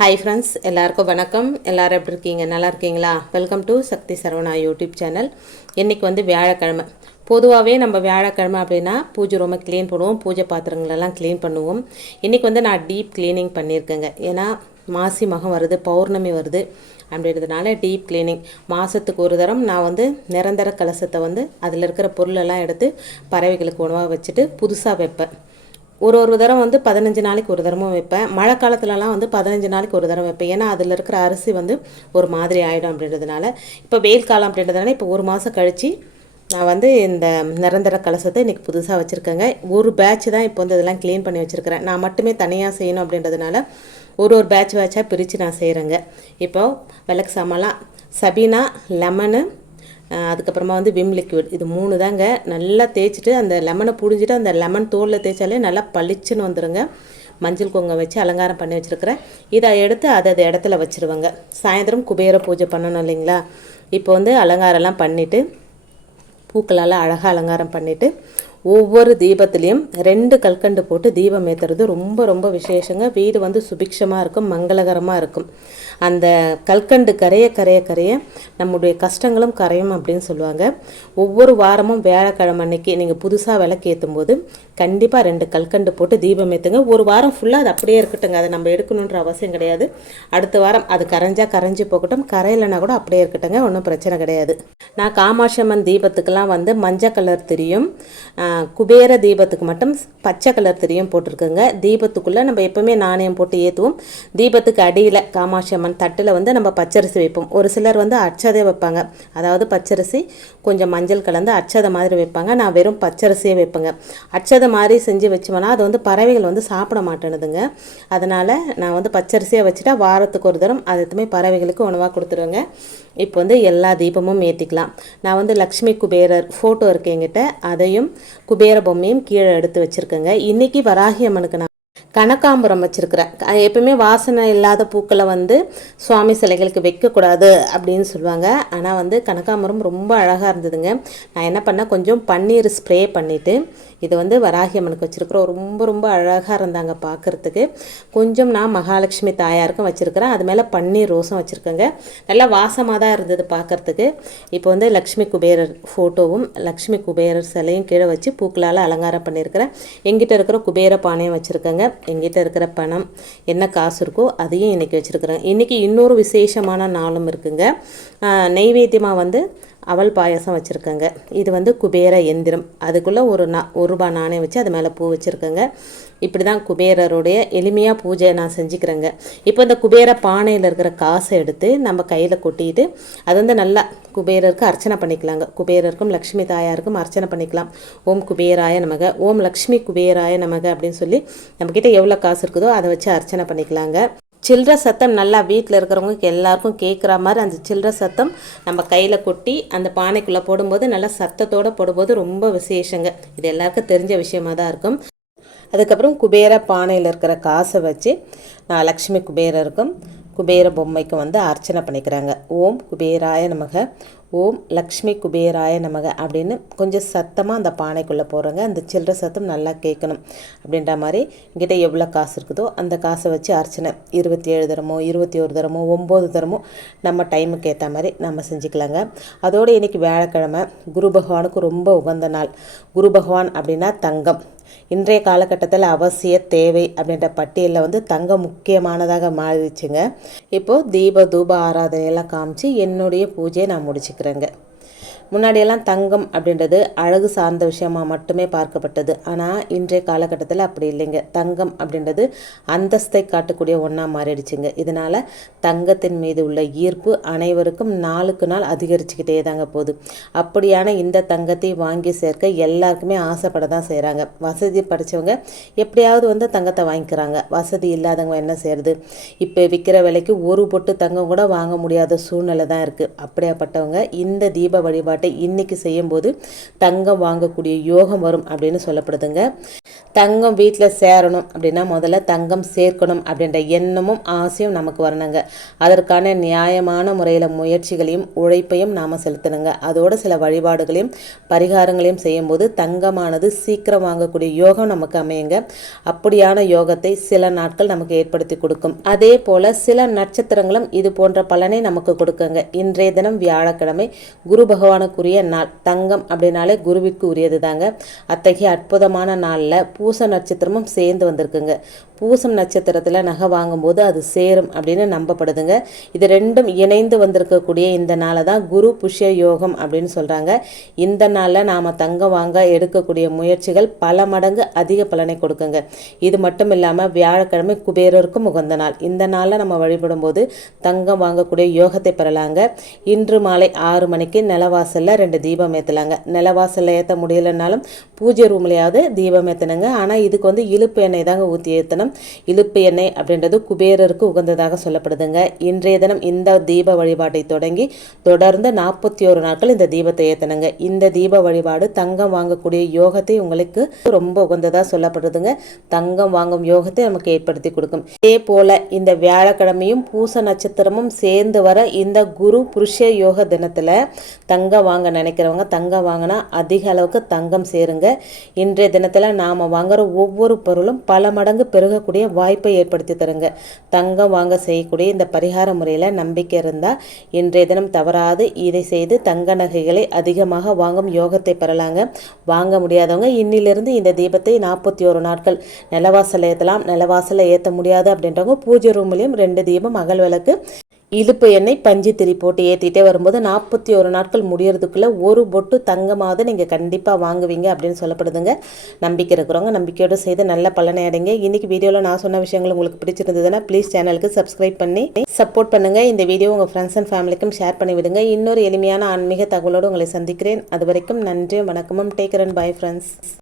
Hi friends, எல்லாருக்கும் வணக்கம். எல்லோரும் எப்படி இருக்கீங்க? நல்லா இருக்கீங்களா? Welcome to Shakti Saravana YouTube channel. இன்றைக்கி வந்து வியாழக்கிழமை. பொதுவாகவே நம்ம வியாழக்கிழமை அப்படின்னா பூஜை ரூமை க்ளீன் பண்ணுவோம், பூஜை பாத்திரங்களெல்லாம் க்ளீன் பண்ணுவோம். இன்றைக்கி வந்து நான் டீப் க்ளீனிங் பண்ணியிருக்கேங்க. ஏன்னா மாசி மகம் வருது, பௌர்ணமி வருது அப்படின்றதுனால டீப் க்ளீனிங். மாதத்துக்கு ஒரு தரம் நான் வந்து நிரந்தர கலசத்தை வந்து அதில் இருக்கிற பொருளெல்லாம் எடுத்து பறவைகளுக்கு உணவாக வச்சுட்டு புதுசாக வைப்பேன். ஒரு தரம் வந்து 15 நாளைக்கு ஒரு தரமும் வைப்பேன். மழை காலத்துலலாம் வந்து 15 நாளைக்கு ஒரு தரம் வைப்பேன். ஏன்னா அதில் இருக்கிற அரிசி வந்து ஒரு மாதிரி ஆகிடும் அப்படின்றதுனால. இப்போ வெயில் காலம் அப்படின்றதுனால இப்போ ஒரு மாதம் கழித்து நான் வந்து இந்த நிரந்தர கலசத்தை இன்றைக்கி புதுசாக வச்சுருக்கேங்க. ஒரு பேட்ச் தான் இப்போ வந்து இதெல்லாம் க்ளீன் பண்ணி வச்சுருக்கிறேன். நான் மட்டுமே தனியாக செய்யணும் அப்படின்றதுனால ஒரு பேட்சாக பிரித்து நான் செய்கிறேங்க. இப்போது விளக்கு சாமான்லாம் சபீனா, லெமனு, அதுக்கப்புறமா வந்து விம் லிக்விட், இது 3 தாங்க. நல்லா தேய்ச்சிட்டு அந்த லெமனை புழிஞ்சிட்டு அந்த லெமன் தோலில் தேய்ச்சாலே நல்லா பளிச்சுன்னு வந்துடுங்க. மஞ்சள் குங்குமம் வச்சு அலங்காரம் பண்ணி வச்சுருக்கிறேன். இதை எடுத்து அது இடத்துல வச்சுருவேங்க. சாயந்தரம் குபேர பூஜை பண்ணணும் இல்லைங்களா? இப்போ வந்து அலங்காரம்லாம் பண்ணிவிட்டு பூக்களால் அழகாக அலங்காரம் பண்ணிவிட்டு ஒவ்வொரு தீபத்துலேயும் 2 கல்கண்டு போட்டு தீபம் ஏற்றுறது ரொம்ப ரொம்ப விசேஷங்க. வீடு வந்து சுபிக்ஷமாக இருக்கும், மங்களகரமாக இருக்கும். அந்த கல்கண்டு கரைய நம்முடைய கஷ்டங்களும் கரையும் அப்படின்னு சொல்லுவாங்க. ஒவ்வொரு வாரமும் வியாழக்கிழமை அன்னைக்கு நீங்கள் புதுசாக விளக்கு ஏற்றும் போது கண்டிப்பாக 2 கல்கண்டு போட்டு தீபம் ஏற்றுங்க. ஒரு வாரம் ஃபுல்லாக அது அப்படியே இருக்கட்டுங்க. அதை நம்ம எடுக்கணுன்ற அவசியம் கிடையாது. அடுத்த வாரம் அது கரைஞ்சி போகட்டும், கரையிலனா கூட அப்படியே இருக்கட்டுங்க, ஒன்றும் பிரச்சனை கிடையாது. நான் காமாட்சி அம்மன் தீபத்துக்கெல்லாம் வந்து மஞ்சள் கலர் திரியும், குபேர தீபத்துக்கு மட்டும் பச்சை கலர் திரியும் போட்டிருக்குங்க. தீபத்துக்குள்ளே நம்ம எப்போவுமே நாணயம் போட்டு ஏற்றுவோம். தீபத்துக்கு அடியில் காமாட்சி அம்மன் தட்டில் வந்து நம்ம பச்சரிசி வைப்போம். ஒரு சிலர் வந்து அச்சதை வைப்பாங்க, அதாவது பச்சரிசி கொஞ்சம் மஞ்சள் கலந்து அச்சதை மாதிரி வைப்பாங்க. நான் வெறும் பச்சரிசியே வைப்பேங்க. அச்சதை மாதிரி செஞ்சு வச்சோம்னா அது வந்து பறவைகள் வந்து சாப்பிட மாட்டேனுதுங்க. அதனால் நான் வந்து பச்சரிசியாக வச்சுட்டா வாரத்துக்கு ஒரு தரம் அது எதுவுமே பறவைகளுக்கு உணவாக கொடுத்துருவேங்க. இப்போ வந்து எல்லா தீபமும் ஏற்றிக்கலாம். நான் வந்து லக்ஷ்மி குபேரர் ஃபோட்டோ இருக்கு என்கிட்ட, அதையும் குபேர பொம்மையும் கீழே எடுத்து வச்சுருக்கேங்க. இன்றைக்கி வராகி அம்மனுக்கு நான் கனகாம்பரம் வச்சுருக்கிறேன். எப்பவுமே வாசனை இல்லாத பூக்களை வந்து சுவாமி சிலைகளுக்கு வைக்கக்கூடாது அப்படின்னு சொல்லுவாங்க. ஆனால் வந்து கனகாம்பரம் ரொம்ப அழகாக இருந்ததுங்க. நான் என்ன பண்ணேன், கொஞ்சம் பன்னீர் ஸ்ப்ரே பண்ணிவிட்டு இது வந்து வராகி அம்மனுக்கு வச்சுருக்குறோம். ரொம்ப ரொம்ப அழகாக இருந்தாங்க பார்க்குறதுக்கு. கொஞ்சம் நான் மகாலட்சுமி தாயாருக்கும் வச்சுருக்கிறேன். அது மேலே பன்னீர் ரோஸும் வச்சுருக்கேங்க. நல்லா வாசமாக தான் இருந்தது பார்க்குறதுக்கு. இப்போ வந்து லக்ஷ்மி குபேரர் ஃபோட்டோவும் லக்ஷ்மி குபேரர் சிலையும் கீழே வச்சு பூக்களால் அலங்காரம் பண்ணியிருக்கிறேன். எங்கிட்ட இருக்கிற குபேர பானையும் வச்சுருக்கேங்க. எங்கிட்ட இருக்கிற பணம் என்ன காசு இருக்கோ அதையும் இன்றைக்கி வச்சுருக்குறேன். இன்றைக்கி இன்னொரு விசேஷமான நாளும் இருக்குங்க. நெய்வேத்தியமாக வந்து அவல் பாயசம் வச்சுருக்கேங்க. இது வந்து குபேர எந்திரம், அதுக்குள்ளே ஒரு ரூபாய் நாணயம் வச்சு அது மேலே பூ வச்சுருக்கேங்க. இப்படி தான் குபேரருடைய எளிமையாக பூஜை நான் செஞ்சுக்கிறேங்க. இப்போ இந்த குபேர பானையில் இருக்கிற காசை எடுத்து நம்ம கையில் கொட்டிட்டு அது வந்து நல்லா குபேரருக்கு அர்ச்சனை பண்ணிக்கலாங்க. குபேரருக்கும் லக்ஷ்மி தாயாருக்கும் அர்ச்சனை பண்ணிக்கலாம். ஓம் குபேராய நமக, ஓம் லக்ஷ்மி குபேராய நமக அப்படின்னு சொல்லி நம்மக்கிட்ட எவ்வளோ காசு இருக்குதோ அதை வச்சு அர்ச்சனை பண்ணிக்கலாங்க. சில்லற சத்தம் நல்லா வீட்டில் இருக்கிறவங்களுக்கு எல்லாருக்கும் கேட்குற மாதிரி அந்த சில்லற சத்தம் நம்ம கையில் கொட்டி அந்த பானைக்குள்ளே போடும்போது நல்லா சத்தத்தோடு போடும்போது ரொம்ப விசேஷங்க. இது எல்லாருக்கும் தெரிஞ்ச விஷயமாக தான் இருக்கும். அதுக்கப்புறம் குபேர பானையில் இருக்கிற காசை வச்சு நான் லக்ஷ்மி குபேரருக்கும் குபேர பொம்மைக்கும் வந்து அர்ச்சனை பண்ணிக்கிறாங்க. ஓம் குபேராய நமக, ஓம் லக்ஷ்மி குபேராய நமக அப்படின்னு கொஞ்சம் சத்தமாக அந்த பானைக்குள்ளே போகிறோங்க. அந்த சில்லற சத்தம் நல்லா கேட்கணும். அப்படின்ற மாதிரி என்கிட்ட எவ்வளோ காசு இருக்குதோ அந்த காசை வச்சு அர்ச்சனை 27 தரமோ 21 தரமோ 9 தரமோ நம்ம டைமுக்கு ஏற்ற மாதிரி நம்ம செஞ்சுக்கலாங்க. அதோடு இன்றைக்கி வியாழக்கிழமை, குரு பகவானுக்கு ரொம்ப உகந்த நாள். குரு பகவான் அப்படின்னா தங்கம். இன்றைய காலகட்டத்தில் அவசிய தேவை அப்படின்ற பட்டியலில் வந்து தங்கம் முக்கியமானதாக மாறிடுச்சுங்க. இப்போது தீப தூப ஆராதனையெல்லாம் காமிச்சு என்னுடைய பூஜையை நான் முடிச்சுக்கிறேங்க. முன்னாடியெல்லாம் தங்கம் அப்படின்றது அழகு சார்ந்த விஷயமாக மட்டுமே பார்க்கப்பட்டது. ஆனால் இன்றைய காலகட்டத்தில் அப்படி இல்லைங்க. தங்கம் அப்படின்றது அந்தஸ்தை காட்டக்கூடிய ஒன்றா மாறிடுச்சுங்க. இதனால் தங்கத்தின் மீது உள்ள ஈர்ப்பு அனைவருக்கும் நாளுக்கு நாள் அதிகரிச்சுக்கிட்டே தாங்க போகுது. அப்படியான இந்த தங்கத்தை வாங்கி சேர்க்க எல்லாருக்குமே ஆசைப்பட தான் செய்கிறாங்க. வசதி படித்தவங்க எப்படியாவது வந்து தங்கத்தை வாங்கிக்கிறாங்க. வசதி இல்லாதவங்க என்ன செய்கிறது? இப்போ விற்கிற விலைக்கு ஒரு பொட்டு தங்கம் கூட வாங்க முடியாத சூழ்நிலை தான் இருக்குது. அப்படியாப்பட்டவங்க இந்த தீப வழிபாடு இன்னைக்கு செய்யும்போது தங்கம் வாங்கக்கூடிய யோகம் வரும் அப்படின்னு சொல்லப்படுதுங்க. தங்கம் வீட்டில் சேரணும் அப்படின்னா முதல்ல தங்கம் சேர்க்கணும் அப்படின்ற எண்ணமும் ஆசையும் நமக்கு வரணுங்க. அதற்கான நியாயமான முறையில் முயற்சிகளையும் உழைப்பையும் நாம் செலுத்தணுங்க. அதோட சில வழிபாடுகளையும் பரிகாரங்களையும் செய்யும்போது தங்கமானது சீக்கிரம் வாங்கக்கூடிய யோகம் நமக்கு அமையுங்க. அப்படியான யோகத்தை சில நாட்கள் நமக்கு ஏற்படுத்தி கொடுக்கும். அதே போல் சில நட்சத்திரங்களும் இது போன்ற பலனை நமக்கு கொடுக்குங்க. இன்றைய தினம் வியாழக்கிழமை, குரு பகவானுக்குரிய நாள். தங்கம் அப்படின்னாலே குருவிற்கு உரியது தாங்க. அத்தகைய அற்புதமான நாளில் பூச நட்சத்திரமும் சேர்ந்து வந்திருக்குங்க. பூசம் நட்சத்திரத்தில் நகை வாங்கும்போது அது சேரும் அப்படின்னு நம்பப்படுதுங்க. இது ரெண்டும் இணைந்து வந்திருக்கக்கூடிய இந்த நாளை தான் குரு புஷ்ய யோகம் அப்படின்னு சொல்கிறாங்க. இந்த நாளில் நாம் தங்கம் வாங்க எடுக்கக்கூடிய முயற்சிகள் பல மடங்கு அதிக பலனை கொடுக்குங்க. இது மட்டும் இல்லாமல் வியாழக்கிழமை குபேரருக்கும் உகந்த நாள். இந்த நாளில் நம்ம வழிபடும் போது தங்கம் வாங்கக்கூடிய யோகத்தை பெறலாங்க. இன்று மாலை 6 மணிக்கு நிலவாசலில் 2 தீபம் ஏற்றலாங்க. நிலவாசலில் ஏற்ற முடியலைன்னாலும் பூஜை ரூம்லையாவது தீபம் ஏற்றணுங்க. ஆனால் இதுக்கு வந்து இழுப்பு எண்ணெய் தாங்க ஊற்றி ஏற்றணும். இழுப்பு எண்ணெய் அப்படின்றது குபேரருக்கு உகந்ததாக சொல்லப்படுதுங்க. இன்றைய தினம் இந்த தீப வழிபாட்டை தொடங்கி தொடர்ந்து 41 நாட்கள் இந்த தீபத்தை ஏற்றணுங்க. இந்த தீப வழிபாடு தங்கம் வாங்கக்கூடிய யோகத்தை உங்களுக்கு ரொம்ப உகந்ததாக சொல்லப்படுதுங்க. தங்கம் வாங்கும் யோகத்தை நமக்கு ஏற்படுத்தி கொடுக்கும். இதே போல இந்த வியாழக்கிழமையும் பூச நட்சத்திரமும் சேர்ந்து வர இந்த குரு புருஷ யோக தினத்தில் தங்கம் வாங்க நினைக்கிறவங்க தங்கம் வாங்கினா அதிக அளவுக்கு தங்கம் சேருங்க. இன்றைய தினத்தில் நாம் வாங்குற ஒவ்வொரு பொருளும் பல மடங்கு பெருகக்கூடிய வாய்ப்பை ஏற்படுத்தி தருங்க. தங்கம் வாங்க செய்யக்கூடிய இந்த பரிகார முறையில் நம்பிக்கை இருந்தால் இன்றைய தினம் தவறாது இதை செய்து தங்க நகைகளை அதிகமாக வாங்கும் யோகத்தை பெறலாங்க. வாங்க முடியாதவங்க இன்னிலிருந்து இந்த தீபத்தை 41 நாட்கள் நிலவாசல் ஏற்றலாம். நிலவாசலில் ஏற்ற முடியாது அப்படின்றவங்க பூஜை ரூம்லையும் 2 தீபம் அகல் விளக்கு இழுப்பு எண்ணெய் பஞ்சு திரி போட்டு ஏற்றிட்டே வரும்போது 41 நாட்கள் முடியறதுக்குள்ளே ஒரு பொட்டு தங்கமாவது நீங்கள் கண்டிப்பாக வாங்குவீங்க அப்படின்னு சொல்லப்படுதுங்க. நம்பிக்கை இருக்கிறவங்க நம்பிக்கையோடு செய்து நல்ல பலனை அடைங்க. இன்றைக்கி வீடியோவில் நான் சொன்ன விஷயங்கள் உங்களுக்கு பிடிச்சிருந்ததுன்னா ப்ளீஸ் சேனலுக்கு சப்ஸ்கிரைப் பண்ணி சப்போர்ட் பண்ணுங்கள். இந்த வீடியோ உங்கள் ஃப்ரெண்ட்ஸ் அண்ட் ஃபேமிலிக்கும் ஷேர் பண்ணி விடுங்க. இன்னொரு எளிமையான ஆன்மீக தகவலோடு உங்களை சந்திக்கிறேன். அது வரைக்கும் நன்றி, வணக்கமும். Take care and bye friends.